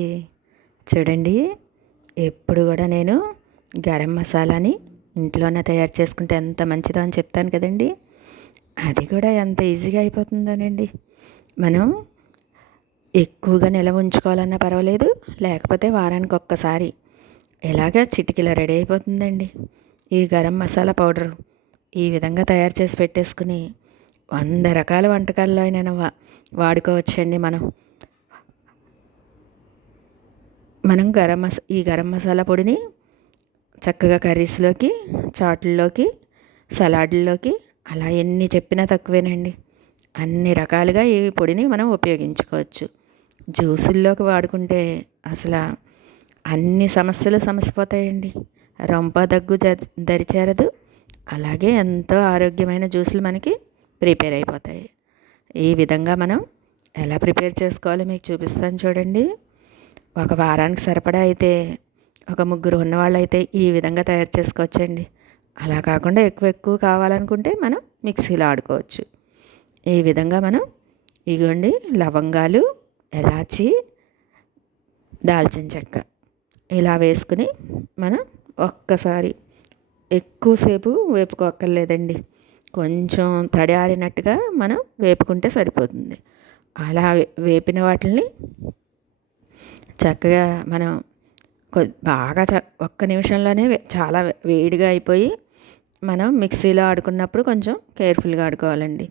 Hi చూడండి. ఎప్పుడు కూడా నేను గరం మసాలాని ఇంట్లోనే తయారు చేసుకుంటే ఎంత మంచిదో అని చెప్తాను కదండి. అది కూడా ఎంత ఈజీగా అయిపోతుందోనండి. మనం ఎక్కువగా నిల్వ ఉంచుకోవాలన్నా పర్వాలేదు లేకపోతే వారానికి ఒక్కసారి ఇలాగ చిటికీలో రెడీ అయిపోతుందండి. ఈ గరం మసాలా పౌడర్ ఈ విధంగా తయారు చేసి పెట్టేసుకుని వంద రకాల వంటకాల్లో అయినా వా వాడుకోవచ్చండి మనం. మనం గరం మసా ఈ గరం మసాలా పొడిని చక్కగా కర్రీస్లోకి చాట్లలోకి సలాడ్లోకి అలా ఎన్ని చెప్పినా తక్కువేనండి. అన్ని రకాలుగా ఈ పొడిని మనం ఉపయోగించుకోవచ్చు. జ్యూసుల్లోకి వాడుకుంటే అసలు అన్ని సమస్యలు సమసిపోతాయండి. రొంప దగ్గు దరిచేరదు. అలాగే ఎంతో ఆరోగ్యమైన జ్యూసులు మనకి ప్రిపేర్ అయిపోతాయి. ఈ విధంగా మనం ఎలా ప్రిపేర్ చేసుకోవాలో మీకు చూపిస్తాను చూడండి. ఒక వారానికి సరిపడా అయితే ఒక ముగ్గురు ఉన్నవాళ్ళైతే ఈ విధంగా తయారు చేసుకోవచ్చండి. అలా కాకుండా ఎక్కువ ఎక్కువ కావాలనుకుంటే మనం మిక్సీలో ఆడుకోవచ్చు. ఈ విధంగా మనం ఇగోండి లవంగాలు ఎలాచి దాల్చిన చెక్క ఇలా వేసుకుని మనం ఒక్కసారి ఎక్కువసేపు వేపుకోక్కర్లేదండి. కొంచెం తడి ఆరినట్టుగా మనం వేపుకుంటే సరిపోతుంది. అలా వేపిన వాటిని చక్కగా మనం బాగా చ ఒక్క నిమిషంలోనే చాలా వేడిగా అయిపోయి మనం మిక్సీలో ఆడుకున్నప్పుడు కొంచెం కేర్ఫుల్గా ఆడుకోవాలండి.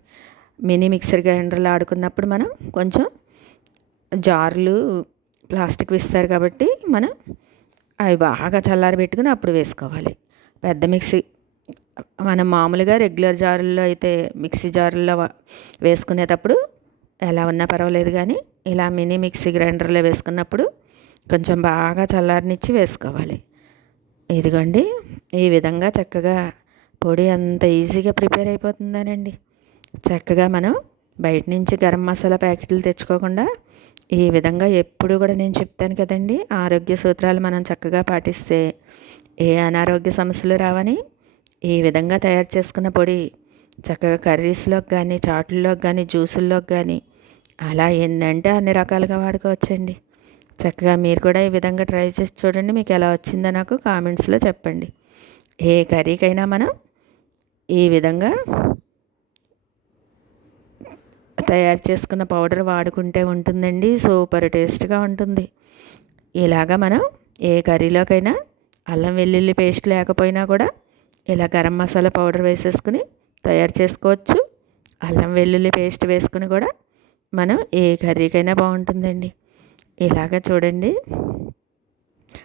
మినీ మిక్సర్ గ్రైండర్లో ఆడుకున్నప్పుడు మనం కొంచెం జార్లు ప్లాస్టిక్ ఇస్తారు కాబట్టి మనం అవి బాగా చల్లారి పెట్టుకుని అప్పుడు వేసుకోవాలి. పెద్ద మిక్సీ మనం మామూలుగా రెగ్యులర్ జారుల్లో అయితే మిక్సీ జారుల్లో వేసుకునేటప్పుడు ఎలా ఉన్నా పర్వాలేదు కానీ ఇలా మినీ మిక్సీ గ్రైండర్లో వేసుకున్నప్పుడు కొంచెం బాగా చల్లారనిచ్చి వేసుకోవాలి. ఇదిగోండి ఈ విధంగా చక్కగా పొడి అంత ఈజీగా ప్రిపేర్ అయిపోతుందనండి. చక్కగా మనం బయట నుంచి గరం మసాలా ప్యాకెట్లు తెచ్చుకోకుండా ఈ విధంగా ఎప్పుడు కూడా నేను చెప్తాను కదండి ఆరోగ్య సూత్రాలు మనం చక్కగా పాటిస్తే ఏ అనారోగ్య సమస్యలు రావని ఈ విధంగా తయారు చేసుకున్న పొడి చక్కగా కర్రీస్లోకి కానీ చాట్లలోకి కానీ జ్యూసుల్లోకి కానీ అలా ఎన్నంటే అన్ని రకాలుగా వాడుకోవచ్చండి. చక్కగా మీరు కూడా ఈ విధంగా ట్రై చేసి చూడండి మీకు ఎలా వచ్చిందో నాకు కామెంట్స్లో చెప్పండి. ఏ కర్రీకైనా మనం ఈ విధంగా తయారు చేసుకున్న పౌడర్ వాడుకుంటే ఉంటుందండి సూపర్ టేస్ట్గా ఉంటుంది. ఇలాగా మనం ఏ కర్రీలోకైనా అల్లం వెల్లుల్లి పేస్ట్ లేకపోయినా కూడా ఇలా గరం మసాలా పౌడర్ వేసేసుకుని తయారు చేసుకోవచ్చు. అల్లం వెల్లుల్లి పేస్ట్ వేసుకుని కూడా మనం ఏ కర్రీకైనా బాగుంటుందండి. ఇలాగ చూడండి.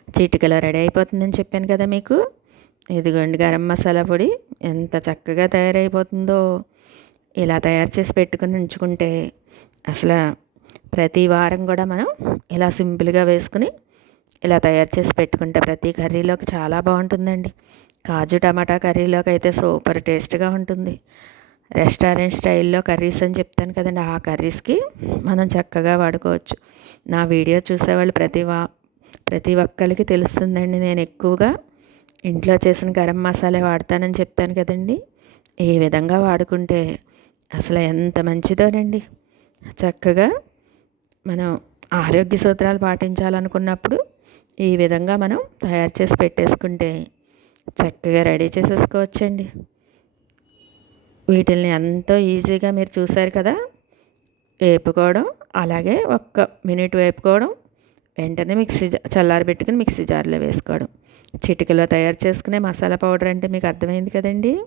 చిటికలో రెడీ అయిపోతుందని చెప్పాను కదా మీకు. ఇదిగోండి గరం మసాలా పొడి. ఎంత చక్కగా తయారైపోతుందో. ఇలా తయారు చేసి పెట్టుకుని ఉంచుకుంటే అసలు ప్రతి వారం కూడా మనం ఇలా సింపుల్గా వేసుకుని ఇలా తయారు చేసి పెట్టుకుంటే ప్రతి కర్రీలోకి చాలా బాగుంటుందండి. కాజు టమాటా కర్రీలోకి అయితే సూపర్ టేస్ట్గా ఉంటుంది. రెస్టారెంట్ స్టైల్లో కర్రీస్ అని చెప్తాను కదండి. ఆ కర్రీస్కి మనం చక్కగా వాడుకోవచ్చు. నా వీడియో చూసేవాళ్ళు ప్రతి వా ప్రతి ఒక్కరికి తెలుస్తుందండి. నేను ఎక్కువగా ఇంట్లో చేసిన గరం మసాలా వాడతానని చెప్తాను కదండి. ఈ విధంగా వాడుకుంటే అసలు ఎంత మంచిదోనండి. చక్కగా మనం ఆరోగ్య సూత్రాలు పాటించాలనుకున్నప్పుడు ఈ విధంగా మనం తయారు చేసి పెట్టేసుకుంటే చక్కగా రెడీ చేసేసుకోవచ్చండి. వీటిల్ని ఎంతో ఈజీగా మీరు చూసారు కదా? వేపుకోవడం అలాగే ఒక్క మినిట్ వేపుకోవడం వెంటనే మిక్సీ చల్లారి పెట్టుకుని మిక్సీ జార్లో వేసుకోవడం. చిటికలో తయారు చేసుకునే మసాలా పౌడర్ అంటే మీకు అర్థమైంది కదండీ?